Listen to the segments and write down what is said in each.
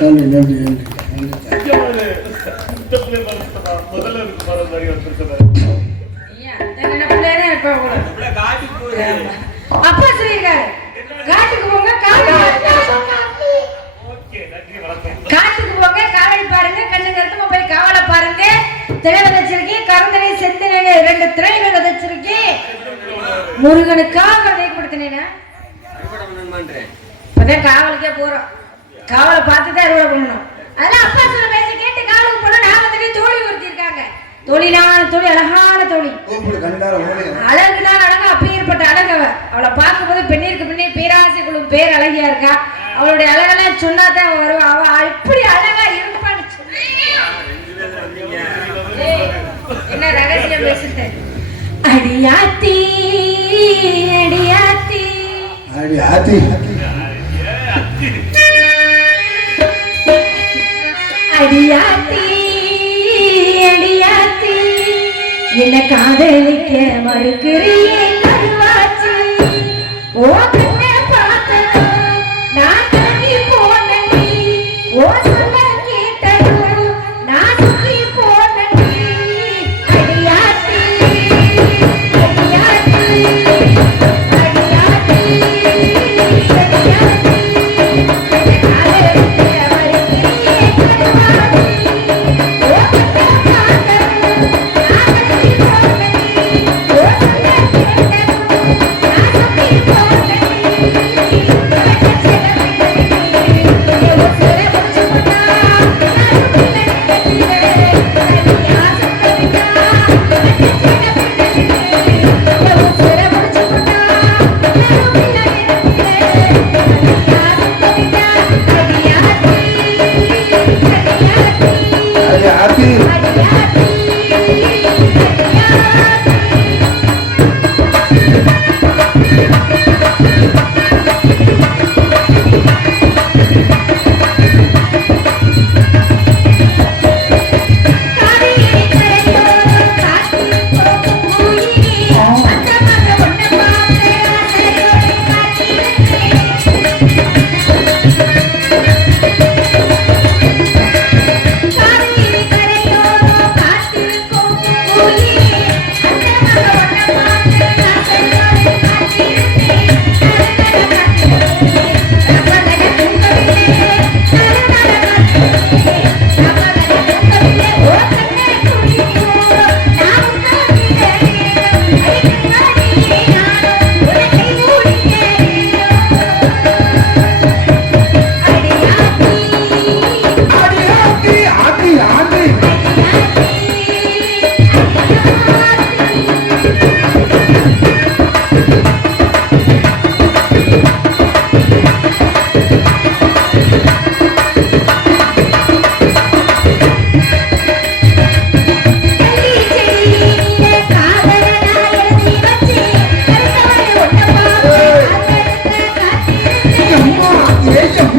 நன்றி நன்றி நன்றி. அப்பா சொல்லியிருக்காரு காட்டுக்கு போங்க காட்டுக்கு போங்க காவல் பாருங்க கண்ணு கருத்துமா போய் காவலை பாருங்க. திரை விதைச்சிருக்கேன் கருந்தனை செந்தனை ரெண்டு திரைகள் விதைச்சிருக்கேன் முருகனுக்காக விதைப்படுத்தினேனா இப்பதான் காவலுக்கே போறோம். காவலை பார்த்து தான் அறுவடை பண்ணணும். அதெல்லாம் அப்பா சொல்ல பேச கேட்டு காவலுக்கு போனா நான் வந்துட்டு தோழி ஒருத்தி இருக்காங்க தோழிலான தோழி அழகான தோழி. ஓடி அழகுனா அழகா அப்பேற்பட்ட அழகு அவ. அவளை பார்க்கும்போது பெண்ணிற்கு பெண்ணே பேராசை கொள்ளும் பேர் அழகியா இருக்கா. அவளுடைய அழகெல்லாம் சொன்னாதான் வரும் அவ எப்படி அழகா இருப்பான்னு. ஏய், என்ன ரகசியம் பேசுற அடியாத்தி அடியாத்தி. ஆடி அடியாத்தி அடியாத்தி. என்ன காதலிக்க மறுக்கிறேன் ஓ 왼쪽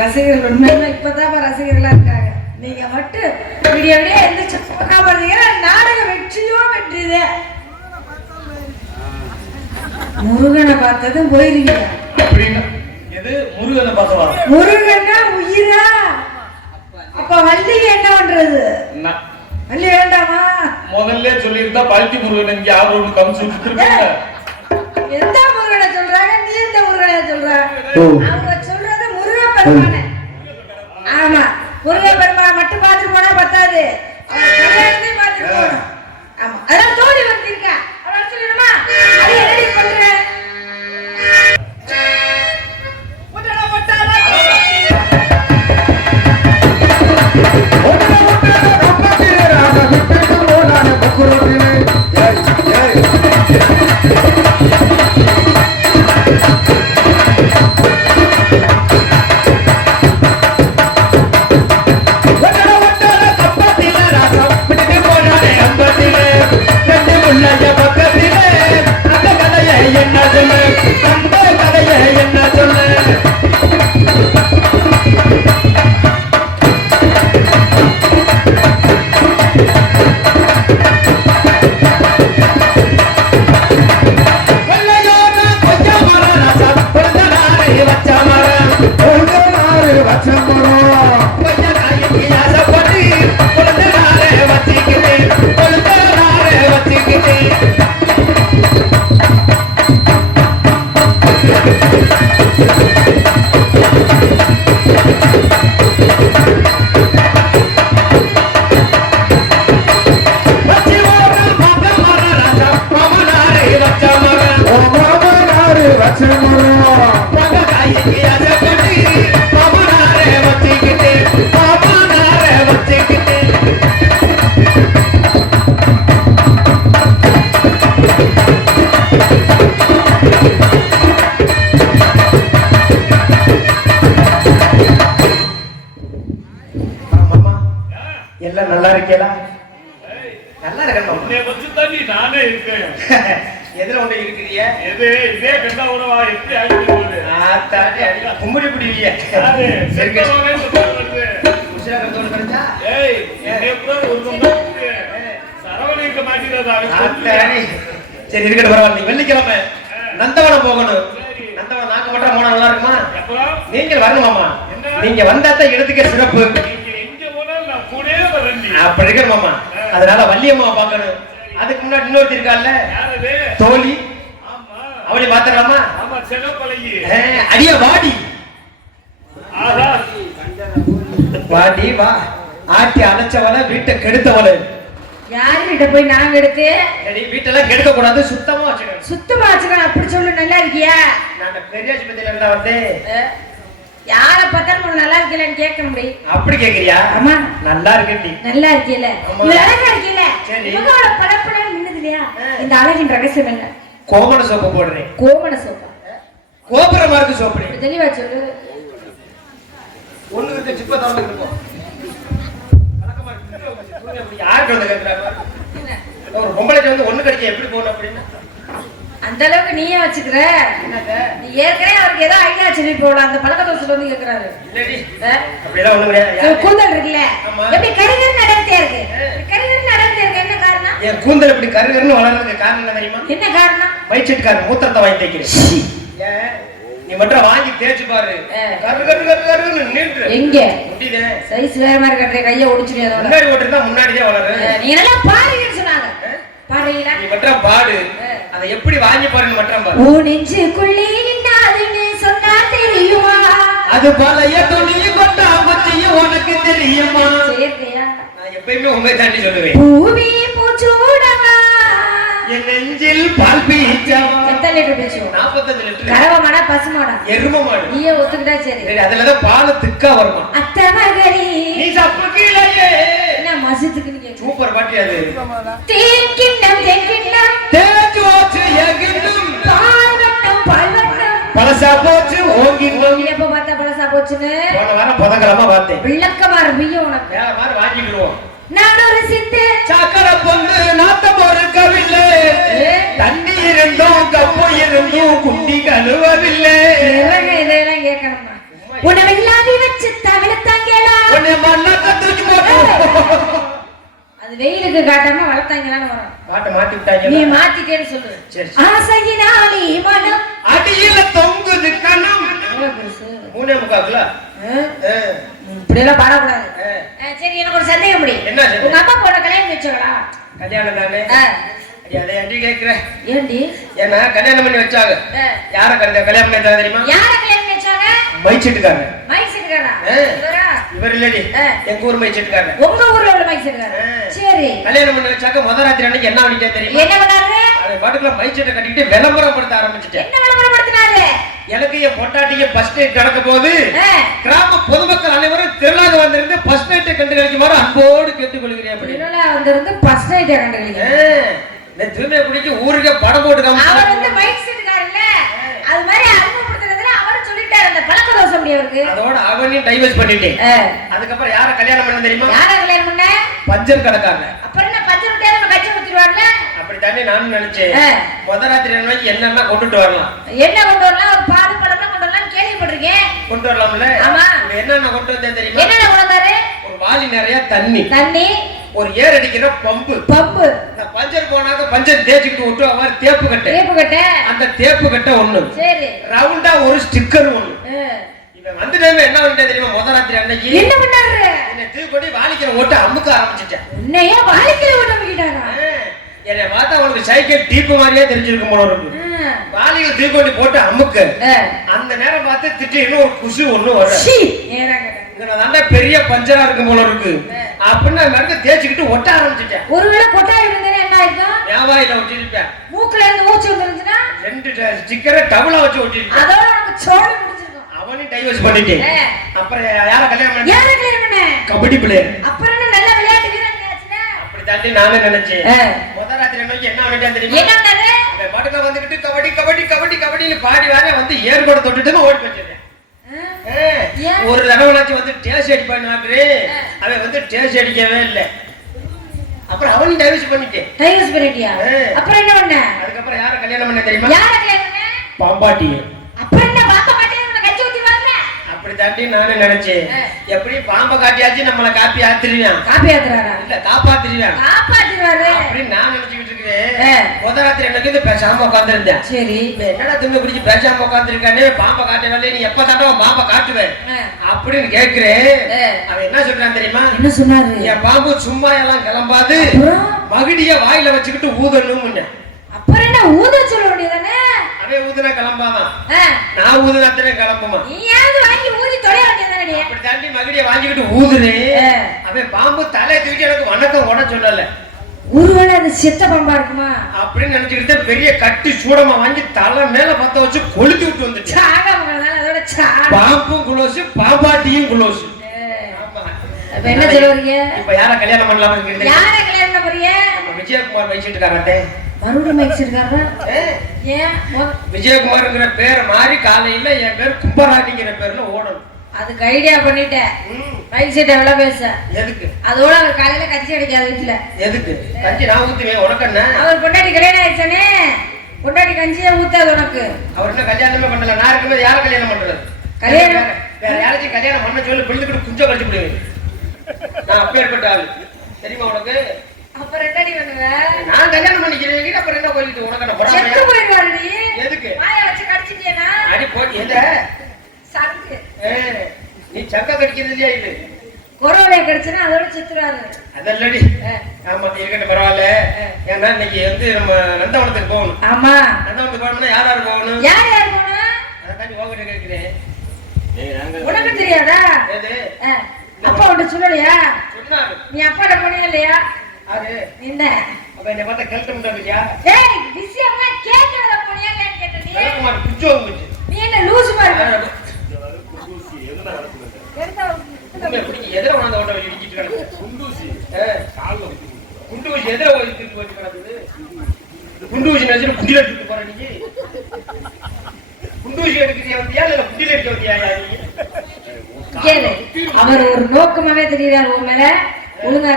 ரசிகர்கள் உண்மையில இப்பதான் ரசிகர்களா இருக்காங்க. நீங்க மட்டும் விடிய விடிய எந்திரிச்சு இருந்தீங்கன்னா நாடகம் வெற்றியோ வெற்றிதே முருகனை பார்த்ததும் போயிருவீங்க அப்படின்னா எது? முருகனை பார்க்கவா முருகன்னா உயிரா? அப்ப வள்ளி என்ன பண்றது? அள்ளி வேண்டாமா? முதல்ல சொல்லியிருந்தா பழத்தி முருகன் இங்க யாரும் கமிச்சு விட்டுருக்கீங்க அவங்க சொல்றது முருகன் பெருமானை ஆமா முருகன் பெருமானை மட்டும் பார்த்துட்டு போனா பத்தாது. கல்யாணத்தையும் பார்த்துட்டு போகணும். ஆமா அதான் தோழி வந்திருக்கா. அவளை சொல்லிடுமா அது ஒட்டடா, எல்லாம் நல்லா இருக்கேலா நல்லா இருக்கணும் நானே இருக்கேன். எதுல ஒண்ணு இருக்கிறிய எது இதே கண்டா உணவா? எப்படி ஆகிட்டு போகுது ஆத்தாடி அடி கும்படி வந்து. உசிரா கருத்தோடு கிடைச்சா? ஏய் சரவணைக்க மாட்டேங்கிறதா ஆத்தாடி சரி இருக்கட்டும் பரவாயில்ல. வெள்ளிக்கிழமை நந்தவனம் போகணும். நாங்க மட்டும் போனா நல்லா இருக்குமா? நீங்கள் வரணுமாமா நீங்க வந்தா தான் இடத்துக்கே சிறப்பு. அப்படி மாமா. அதனால வள்ளியம்மா பார்க்கணும். அதுக்கு முன்னாடி இன்னொருத்தி அது? தோழி. அவளை செகப்பழகி அடிய வாடி. வாடி வா. ஆட்டி அணைச்சவள வீட்டை கெடுத்தவள. யாருகிட்ட போய் நாங்க எடுத்து? சரி வீட்டெல்லாம் கெடுக்க கூடாது சுத்தமா வச்சுக்கணும். சுத்தமா வச்சுக்கணும். அப்படி சொல்லு நல்லா இருக்கியா? நாங்க பெரியாஸ்பத்திரியில இருந்தா வந்து. யார பார்த்தாலும் உனக்கு நல்லா இருக்கலன்னு கேட்க முடியும். அப்படி கேக்குறியா? ஆமா. நல்லா இருக்கண்டி நல்லா இருக்கீல? அழகா இருக்கீல? படப்படம் மின்னது இல்லையா. இந்த அழகின் ரகசியம் என்ன? கோமண சோப்பு போடுறேன். கோமண சோப்பா? கோபுரமா இருக்கு சோப்பு தெளிவா சொல்லு. ஒண்ணு இருக்க சிப்ப இருக்கும் யாருக்கு வந்து கேட்கிறாங்க என்ன? ஒரு பொம்பளைக்கு வந்து ஒண்ணு கடிக்க எப்படி போகணும் அப்படின்னா அந்த அளவுக்கு நீயே வச்சுக்கிற. நீ ஏற்கனவே அவருக்கு ஏதோ ஐடியா சொல்லி போட அந்த பழக்க தோசை வந்து கேக்குறாரு. இல்லடி. அஹ், அப்படிலாம் ஒண்ணும் கிடையாது. இந்த யாரு? கூந்தல் இருக்குல்ல. எப்படி கருகர் நடத்தியா இருக்கு? கருகர் நடத்தியா இருக்கு என்ன காரணம்? என் கூந்தல் இப்படி கருகருன்னு வளர்றதுக்கு காரணம் என்ன தெரியுமா? என்ன காரணம்? வயிற்றுக்காரன் மூத்திரத்தை வாங்கி தேய்க்கிறேன். ஏன் நீ மட்டும் வாங்கி தேய்ச்சு பாரு. கரு கரு கரு கருன்னு நீட்டு எங்க? முடியுதே. சைஸ் வேற மாதிரி கட்டுற கைய ஒடிச்சுட்டு அதோட. முன்னாடி ஓட்டுறதா முன்னாடியே வளரு. நீங்க நல்லா பாருங்கன்னு சொன்னாங்க. பாருங்களா நீ மட்டும் பாடு. அதை எப்படி வாங்கி பாருன்னு மட்டும் பாரு. ஓ நெஞ்சுக்குள்ளே நின்னாதுன்னு சொன்னா தெரியுமா? அது பழைய துணியும் கொண்டா மத்தியும் உனக்கு தெரியுமா? நான் எப்பயுமே உண்மை தாண்டி சொல்லுவேன். என் நெஞ்சில் பால் பீச்சவா எத்தனை லிட்டர் பேசுவோம் நாற்பத்தஞ்சு லிட்டர். கறவை மாடா பசு மாடா? எரும மாடு. நீயே ஒத்துக்கிட்டா சரி. சரி அதுலதான் பால் திக்கா வருமா? அத்தை மகளி நீ சப்பு கீழையே. என்ன மசித்துக்குன்னு கேட்கு சூப்பர் பாட்டி அது. தேங்கிண்ணம் தேய்ச்சு வச்சு எகிட்டும் பால்வட்டம் பால்வட்டம் பழசா போச்சு ஓங்கிட்டும் எப்ப பார்த்தா பழசா போச்சுன்னு? போன வாரம் புதன்கிழமை பார்த்தேன். விளக்கமா இருப்பீங்க உனக்கு. வேற மாதிரி வாங்கிக்கிடுவோம். சக்கர பொண்ணு நாத்தம் பொறுக்கவில்லை. தண்ணி இருந்தும் கப்பு இருந்தும் குண்டி கழுவவில்லை. உணவெல்லாமே வச்சு தவிழ்த்தாங்களா உன்னை மண்ணத்தை தூக்கி போட்டு அது வெயிலுக்கு காட்டாம வளர்த்தாங்களான்னு வரும். பாட்டை மாத்தி நீ விட்டாங்க மாத்திட்டேன்னு சொல்லு. ஆசையினாலி மனம் அடியில தொங்குது கணம் மூணே முக்காக்குல? ஆ? இப்படி எல்லாம் பாடக்கூடாது. சரி எனக்கு ஒரு சந்தேகம் முடி. என்ன? உங்க அப்பா போன கல்யாணம் வச்சவளா கல்யாணம் தானே? அதை அடி கேட்கிறேன் ஏண்டி ஏன்னா கல்யாணம் பண்ணி வச்சாங்க. யார கல்யாணம் கல்யாணம் பண்ணி தெரியுமா? யார கல்யாணம் மைக் செட்டுக்காரா ஆ. இவரா? இல்லடி. எங்க ஊர் மைச்சிட்டுக்காரன் உங்க ஊர்ல உள்ள மைக் செட்டுக்காரா ஆ. சரி. கல்யாணம் பண்ணி வச்சாக்க முத ராத்திரி அன்னைக்கு என்ன பண்ணிட்டே தெரியுமா? என்ன பண்ணாரு? அதை பாட்டுக்குள்ள மைச்சட்டை கட்டிட்டு விளம்பரப்படுத்த ஆரம்பிச்சிட்டேன். என்ன விளம்பரப்படுத்தினாரு? எனக்கு என் பொட்டாட்டிக்கு ஃபர்ஸ்ட் நைட் நடக்க போது. கிராம பொதுமக்கள் அனைவரும் திரளாக வந்திருந்து ஃபர்ஸ்ட் நைட்டை கண்டு கழிக்குமாறு அன்போடு கேட்டுக்கொள்கிறேன் அப்படி. திருவிழா வந்திருந்து ஃபர்ஸ்ட் நைட் கண்டுக்கிறீங்க இந்த தூய்மை குடிக்கு ஊருக்கே படம் போட்டு அவர் வந்து காமிச்சு மைக் செட்டுக்காரல்ல அது மாதிரி அறிமுகப்படுத்துறதுல அவர் சொல்லிட்டாரு அந்த அவருக்கு? அதோட அவனையும் டைவர்ஸ் பண்ணிட்டேன். அதுக்கப்புறம் யார கல்யாணம் பண்ண தெரியுமா? யார கல்யாணம் பண்ண? பஞ்சர் கடைக்காரன். அப்புறம் என்ன பத்து விட்டே நம்ம கட்சி குத்திடுவார்ல அப்படி தானே நானும் நினைச்சேன். முத ராத்திரி என்னென்ன கொண்டுட்டு வரலாம்? என்ன கொண்டு வரலாம்? ஒரு பழம்லாம் கொண்டு வரலாம் கேள்விப்பட்டிருக்கேன். கொண்டு வரலாம்ல? ஆமா. என்னென்ன கொண்டு வந்தேன் தெரியுமா? என்னென்ன கொண்டு வந்தாரு? ஒரு வாளி நிறைய தண்ணி. தண்ணி. ஒரு ஏர் அடிக்கிற பம்பு. பம்பு. பஞ்சர் போனாக்க பஞ்சர் தேய்ச்சிக்கிட்டு விட்டு அவர் தேப்பு கட்டை வேப்பு கட்டை அந்த தேப்பு கட்டை ஒண்ணு. சரி. ரவுண்டா ஒரு ஸ்டிக்கர் ஒண்ணு. இவன் என்ன பண்ணிட்டேன் தெரியுமா? முத ராத்திரி அன்னைக்கு என்ன பண்ணாரு? என்னை தூக்கி வாலிக்கிற ஓட்ட அமுக்க ஆரம்பிச்சிட்டேன். வாழ்க்கையில விட முடிக்கிட்டாரா என்னை பார்த்தா அவனுக்கு சைக்கிள் டீப்பு மாதிரியே தெரிஞ்சிருக்கும் போல இருக்கு. வாலிகள் தூக்கி போட்டு அமுக்க. அந்த நேரம் பார்த்து திட்டின்னு ஒரு குசு ஒண்ணு வரும் தாண்டா பெரிய பஞ்சரா இருக்கும் போல இருக்கு. அப்படின்னு மருந்து தேய்ச்சிக்கிட்டு ஒட்ட ஆரம்பிச்சிட்டேன். ஒருவேளை கொட்டாய் இருந்தேன்னா என்ன ஆயிருக்கும் வியாபாரியில ஒட்டிருப்பேன் மூக்குல இருந்து மூச்சு வந்துருந்துச்சுன்னா? ரெண்டு ஸ்டிக்கரை டபுளா வச்சு ஒட்டிருப்பேன் அதோட நமக்கு சோழ முடிச்சிருக்கும் அவனையும் டைவர்ஸ் பண்ணிட்டேன். ஆ. அப்புறம் யார கல்யாணம் பண்ணி யாரை கல்யாணம் பண்ண? கபடி பிளேயர் அப்புறம் நல்ல விளையாட்டு வீரன் ஆச்சுன்னா? அப்படி தாண்டி நானும் நினைச்சேன். ஆ. முத ராத்திரி நோக்கி என்ன பண்ணிட்டேன் தெரியுமா? என்ன பண்ணாரு அவன் பாட்டுக்கு வந்துகிட்டு கபடி கபடி கபடி கபடின்னு பாடி வார வந்து ஏற்கோட தொட்டுட்டு ஓடி வச்சிருக்கேன் ஆ. ஏன்? ஒரு தடவைனாச்சும் வந்து டேஸ்ட் அடிப்பான்னு அவன் வந்து டேஸ்ட் அடிக்கவே இல்லை. அப்புறம் அவனையும் டைவர்ஸ் பண்ணிட்டேன். டைவர்ஸ் பண்ணிட்டியா? ஆ. அப்புறம் என்ன பண்ண? அதுக்கப்புறம் யார கல்யாணம் பண்ண தெரியுமா? யாரை கல்யாணம் அப்புறம் என்ன மாட்டேன் உன்னை கட்சி ஊத்தி வரல அப்படி தாண்டி நானும் நினைச்சேன். எப்படி பாம்பை காட்டியாச்சு நம்மளை காப்பி ஆத்திருவான் காப்பி ஆத்துறாரா இல்ல காப்பாத்திருவான். அப்படின்னு நான் நினைச்சுக்கிட்டு. இருக்கிறேன். முத ராத்திரி எனக்கு வந்து பேசாம உட்காந்துருந்தேன் சரி. என்னடா திங்க பிடிச்சி பேசாம உட்காந்துருக்கானே பாம்பை காட்டவே நீ எப்ப காட்டவன் பாம்பை காட்டுவேன். அப்படின்னு கேக்குறேன். அவன் என்ன சொல்றான் தெரியுமா? என்ன சொன்னாரு? என் பாம்பு சும்மா எல்லாம் கிளம்பாது மகிடிய வாயில வச்சுக்கிட்டு ஊதணும் அப்புறம் என்ன ஊத சொல்ல வேண்டியதானே அவன் ஊதுனா கிளம்பாதான் ஆ. நான் ஊதுனாத்திரம் கிளம்புமா? நீயாவது வாங்கி ஊதி தொலைய வேண்டியதானே அப்படி தாண்டி மகிடிய வாங்கிக்கிட்டு ஊதுறேன் ஆ. அவன் பாம்பு தலையை தூக்கி எனக்கு வணக்கம் உட சொல்லல. ஒருவேளை அது செத்த பாம்பா இருக்குமா? அப்படின்னு நினைச்சுக்கிட்டு பெரிய கட்டி சூடமா வாங்கி தலை மேல பத்த வச்சு கொளுத்தி விட்டு வந்துச்சு பாம்பும் குளோசு பாம்பாட்டியும் குளோசு ஆமா. அப்ப என்ன சொல்ல வரீங்க? இப்ப யார கல்யாணம் பண்ணலாம்னு இருக்கீங்க? யார கல்யாணம் பண்ண போறீங்க? விஜயகுமார் வயசுட்டுக்காரத்தே மறுபடியும் மைக் இருக்காரா ஏன்? விஜயகுமார்ங்கிற பேரை மாறி காலையில என் பேர் கும்பராணிங்கிற பேர்ல ஓடணும். அதுக்கு ஐடியா பண்ணிட்டேன். மைக் செட் எவ்வளவு பேச? எதுக்கு? அதோட அவர் காலையில கச்சி அடிக்காது வீட்டுல. எதுக்கு? கஞ்சி நான் ஊத்துவேன் உனக்கு என்ன? அவர் பொண்டாட்டி கல்யாணம் ஆயிடுச்சானே? பொண்டாட்டி கஞ்சியே ஊத்தாது உனக்கு. அவர் என்ன கல்யாணமே பண்ணல நான் இருக்கும்போது யார கல்யாணம் பண்றது? கல்யாணம்? வேற- யாராச்சும் கல்யாணம் பண்ண சொல்லி பிள்ளைக்கிட்டு குஞ்ச கழிச்சு விடுவேன் நான் அப்பேற்பட்ட ஆளு. தெரியுமா உனக்கு? அப்புறம் என்னடி பண்ணுவ நான் கல்யாணம் பண்ணிக்கிறேன். அப்புறம் என்ன போயிட்டு உனக்கு என்ன செத்து பொறாமையா? போயிடுவாரு நீ எதுக்கு? மாய வச்சு கடிச்சிட்டியனா அடி போட்டு எத சங்கு. ஏ, நீ சக்க கடிக்கிறது இல்லையா இது? குறவலைய கடிச்சுன்னா அதோட செத்துறாரு. அதல்லடி. ஆமா இருக்கட்டும் பரவாயில்ல. ஏன்னா இன்னைக்கு வந்து நம்ம நந்தவனத்துக்கு போகணும். ஆமா. நந்தவனத்துக்கு போகணும்னா யார் யார் போகணும்? யார் யார் போனா அதை தாண்டி உங்ககிட்ட கேட்கிறேன். உனக்கு தெரியாதா? எது? ஆ, அப்பா உன்ட்ட சொல்லலையா? நீ அப்பாட்ட போனீங்க இல்லையா? யாரு என்ன? அப்ப முடியா ஏய் விஷயமா போனியா இல்லையான்னு கேட்ட நீ என்ன? லூசு மாதிரி எடுத்தா எதிர உணர்ந்த ஓட்ட இடிச்சிட்டு கிடக்கு? குண்டூசி. கால்ல விடும். குண்டு ஊசி எதிர கிடக்குது? ஊசி நினைச்சு குண்டில எடுத்துட்டு போற நீ? குண்டு ஊசி எடுக்கிறியா வந்தியா? இல்ல குண்டில எடுக்க வந்தியா நீ? அவர் ஒரு நோக்கமாவே தெரியுறாரு உன் மேல. ஒழுங்கா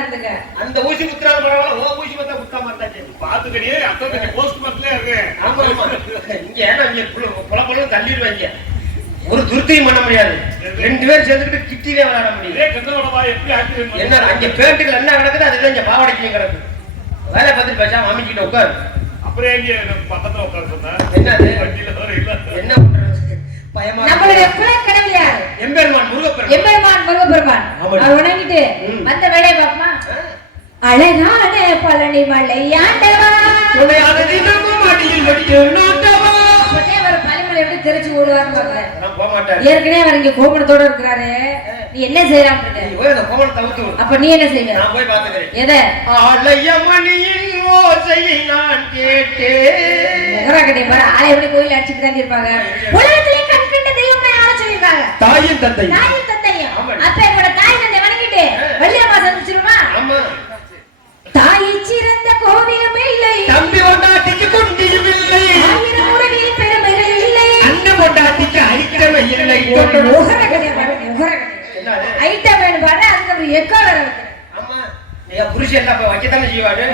அந்த ஊசி குத்துறாலும் பரவாயில்ல ஓ ஊசி மத்தா குத்தாம இருந்தா சரி பாத்துக்கடியே அத்தை தம்பி போஸ்ட் மார்க்லயே இருக்கு ஆமா இங்க ஏன்னா இங்க புல புல புல தள்ளிடுவாங்க. ஒரு துருத்தையும் பண்ண முடியாது. ரெண்டு பேரும் சேர்ந்துக்கிட்டு கிட்டிலே விளையாட முடியும். என்ன அங்க பேட்டுகள் என்ன கிடக்குது? அதுதான் இங்க பாவாடைக்கு கிடக்கு. வேலை பார்த்துட்டு பேசாம அமைக்கிட்ட உட்காரு. அப்புறம் பக்கத்துல உட்கார சொன்ன? என்னது? வண்டியில வர இல்ல. என்ன பண்றது? பயமா. நம்மளுடைய குலக்கடவுள் யாரு? எம்பெருமான் முருகப்பெருமான். எம்பெருமான் முருகப்பெருமான். அவர் வணங்கிட்டு அழகான பழனி மலை ஆண்டவா உன்னையாத தினமும் அடியில் வடியும் நாட்டவா. உடனே அவர் பழனிமலை எப்படி தெரிச்சு மாட்டேன். ஏற்கனவே அவர் இங்க கோபணத்தோட இருக்கிறாரு. நீ என்ன விடு. அப்ப நீ என்ன செய்வ? நான் போய் பாத்துக்கிறேன் எதை? ஆலயமணியின் ஓசையை நான் கேட்டேன். முகராக்கட்டை பாரு. ஆலை எப்படி கோயில் அடிச்சுட்டு தான் இருப்பாங்க. உலகத்திலே கண் கண்ட தெய்வம் யார சொல்லியிருக்காங்க? தாயின் தந்தை. ஐட்டம் வேணும் பாரு அதுக்கப்புறம் எக்கோ வேற ஆமா. புருஷன் வைக்கத்தானே செய்வாரு?